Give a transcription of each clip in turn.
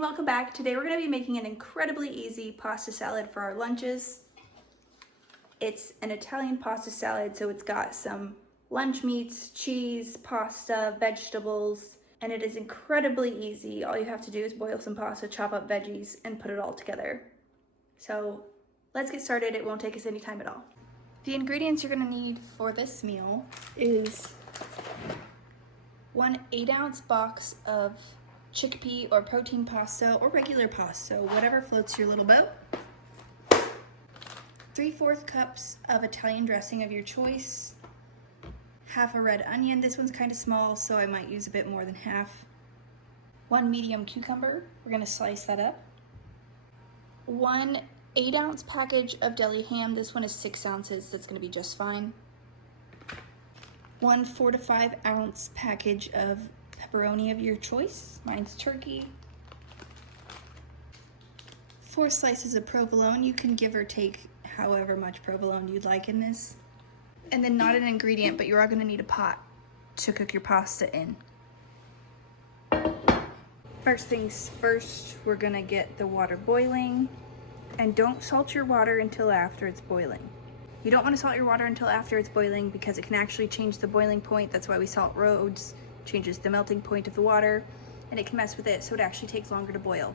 and welcome back. Today we're going to be making an incredibly easy pasta salad for our lunches. It's an Italian pasta salad, so it's got some lunch meats, cheese, pasta, vegetables, and it is incredibly easy. All you have to do is boil some pasta, chop up veggies, and put it all together. So let's get started. It won't take us any time at all. The ingredients you're going to need for this meal is 1 8-ounce box of chickpea or protein pasta or regular pasta, whatever floats your little boat. 3/4 cups of Italian dressing of your choice. Half a red onion. This one's kind of small, so I might use a bit more than half. 1 medium cucumber. We're going to slice that up. 1 8-ounce package of deli ham. This one is 6 ounces. That's going to be just fine. 1 4 to 5 ounce package of pepperoni of your choice. Mine's turkey. 4 slices of provolone. You can give or take however much provolone you'd like in this. And then not an ingredient, but you are going to need a pot to cook your pasta in. First things first, we're going to get the water boiling. And don't salt your water until after it's boiling. You don't want to salt your water until after it's boiling because it can actually change the boiling point. That's why we salt roads. Changes the melting point of the water, and it can mess with it, so it actually takes longer to boil.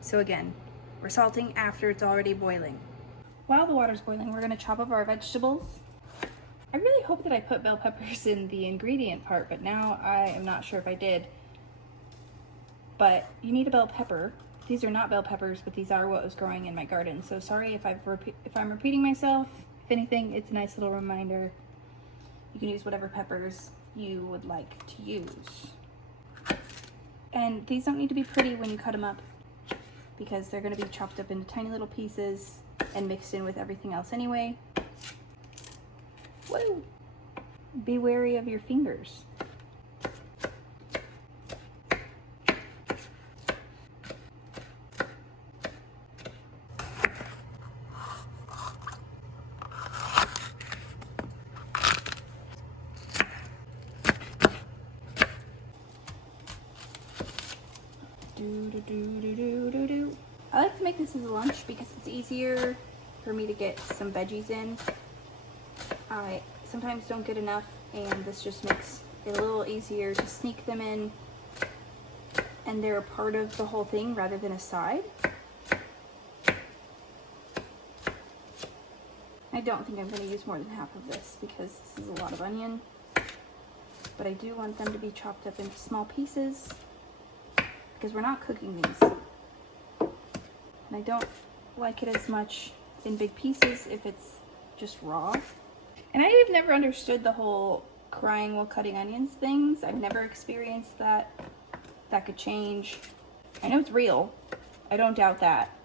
So again, we're salting after it's already boiling. While the water's boiling, we're going to chop up our vegetables. I really hope that I put bell peppers in the ingredient part, but now I am not sure if I did. But you need a bell pepper. These are not bell peppers, but these are what was growing in my garden. So sorry if I'm repeating myself. If anything, it's a nice little reminder. You can use whatever peppers you would like to use. And these don't need to be pretty when you cut them up because they're going to be chopped up into tiny little pieces and mixed in with everything else anyway. Woo! Be wary of your fingers. I like to make this as a lunch because it's easier for me to get some veggies in. I sometimes don't get enough, and this just makes it a little easier to sneak them in, and they're a part of the whole thing rather than a side. I don't think I'm going to use more than half of this because this is a lot of onion, but I do want them to be chopped up into small pieces because we're not cooking these. And I don't like it as much in big pieces if it's just raw. And I have never understood the whole crying while cutting onions things. I've never experienced that. That could change. I know it's real. I don't doubt that.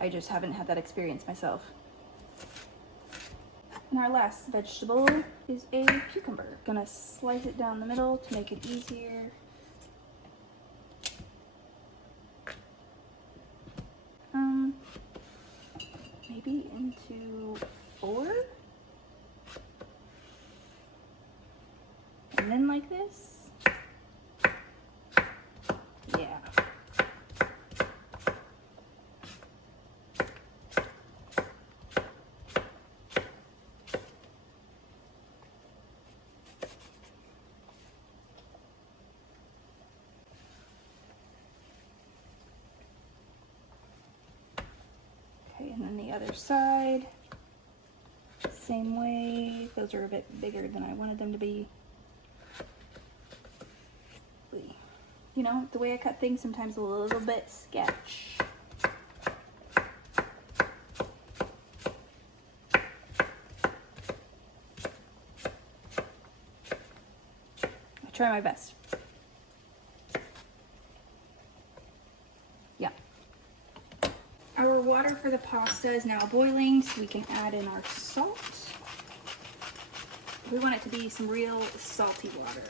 I just haven't had that experience myself. And our last vegetable is a cucumber. Gonna slice it down the middle to make it easier. Maybe into 4. And then like this. Yeah. Okay, and then the other side, same way. Those are a bit bigger than I wanted them to be. You know, the way I cut things sometimes a little bit sketch. I try my best. Yeah. Our water for the pasta is now boiling, so we can add in our salt. We want it to be some real salty water.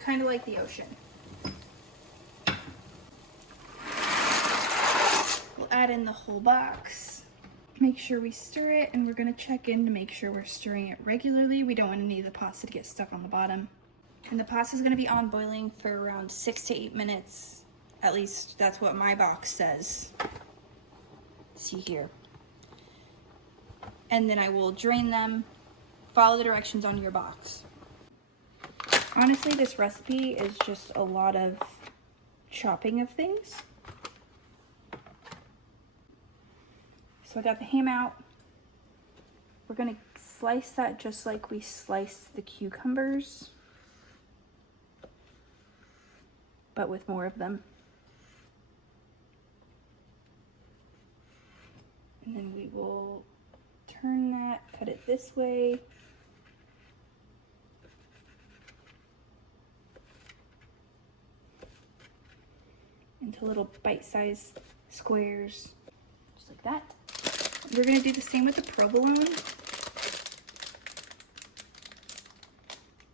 Kind of like the ocean. We'll add in the whole box. Make sure we stir it, and we're going to check in to make sure we're stirring it regularly. We don't want any of the pasta to get stuck on the bottom. And the pasta is going to be on boiling for around 6 to 8 minutes. At least that's what my box says. See here. And then I will drain them. Follow the directions on your box. Honestly, this recipe is just a lot of chopping of things. So I got the ham out. We're gonna slice that just like we sliced the cucumbers, but with more of them. And then we will turn that, cut it this way. Into little bite-sized squares, just like that. We're gonna do the same with the provolone.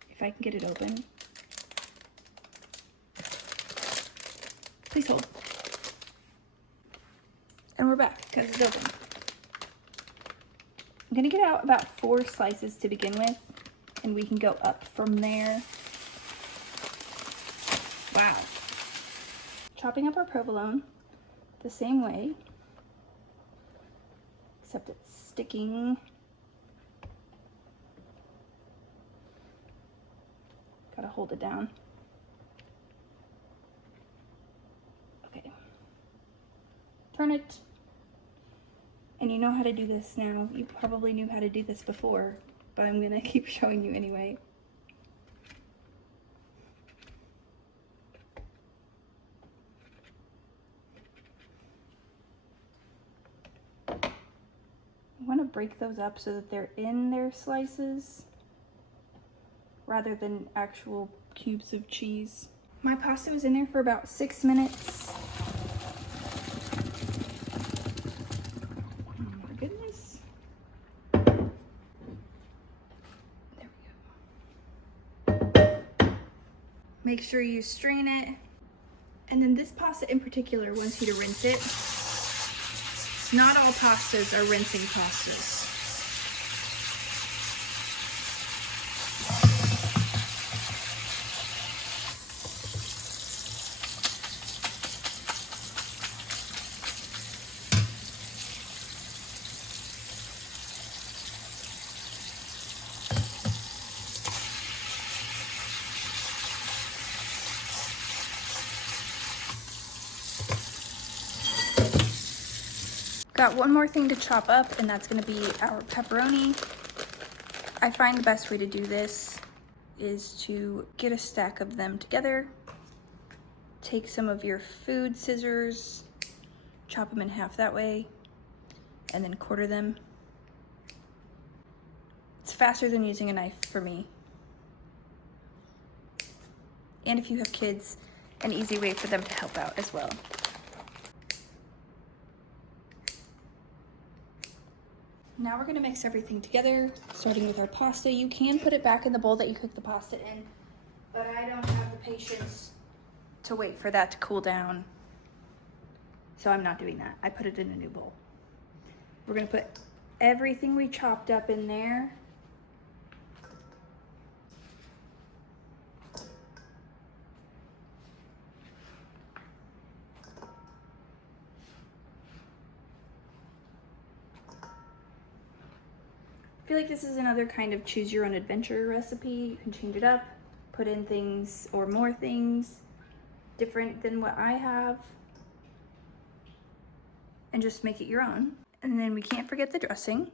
If I can get it open. Please hold. And we're back, because it's open. I'm gonna get out about 4 slices to begin with, and we can go up from there. Wow. Chopping up our provolone the same way, except it's sticking. Gotta hold it down. Okay. Turn it. And you know how to do this now. You probably knew how to do this before, but I'm gonna keep showing you anyway. I want to break those up so that they're in their slices rather than actual cubes of cheese. My pasta was in there for about 6 minutes. Oh my goodness. There we go. Make sure you strain it. And then this pasta in particular wants you to rinse it. Not all pastas are rinsing pastas. Got one more thing to chop up, and that's gonna be our pepperoni. I find the best way to do this is to get a stack of them together, take some of your food scissors, chop them in half that way, and then quarter them. It's faster than using a knife for me. And if you have kids, an easy way for them to help out as well. Now we're gonna mix everything together, starting with our pasta. You can put it back in the bowl that you cooked the pasta in, but I don't have the patience to wait for that to cool down, so I'm not doing that. I put it in a new bowl. We're gonna put everything we chopped up in there. I feel like this is another kind of choose your own adventure recipe. You can change it up, put in things or more things different than what I have, and just make it your own. And then we can't forget the dressing.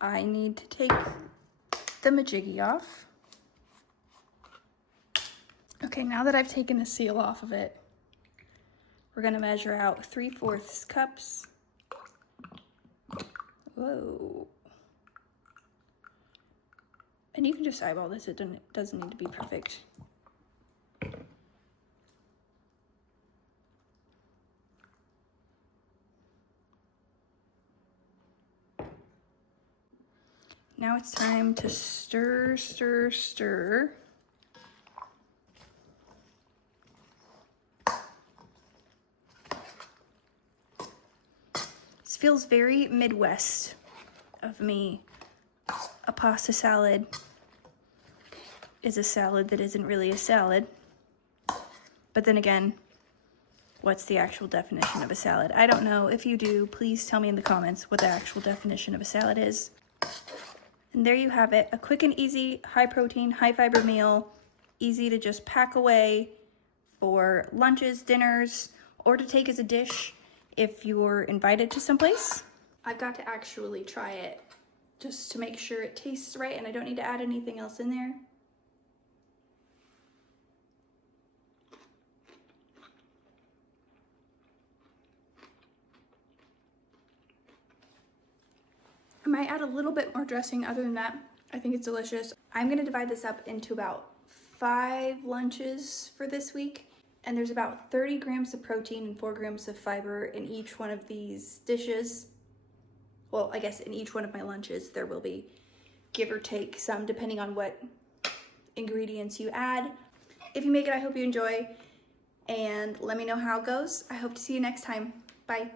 I need to take the majiggy off. Okay, now that I've taken the seal off of it, we're gonna measure out 3/4 cups. Whoa. And you can just eyeball this, it doesn't need to be perfect. Now it's time to stir, stir, stir. This feels very Midwest of me. A pasta salad is a salad that isn't really a salad. But then again, what's the actual definition of a salad? I don't know. If you do, please tell me in the comments what the actual definition of a salad is. And there you have it, a quick and easy, high protein, high fiber meal, easy to just pack away for lunches, dinners, or to take as a dish if you're invited to someplace. I've got to actually try it just to make sure it tastes right and I don't need to add anything else in there. I might add a little bit more dressing. Other than that, I think it's delicious. I'm gonna divide this up into about 5 lunches for this week. And there's about 30 grams of protein and 4 grams of fiber in each one of these dishes. Well, I guess in each one of my lunches, there will be, give or take some, depending on what ingredients you add. If you make it, I hope you enjoy, and let me know how it goes. I hope to see you next time. Bye.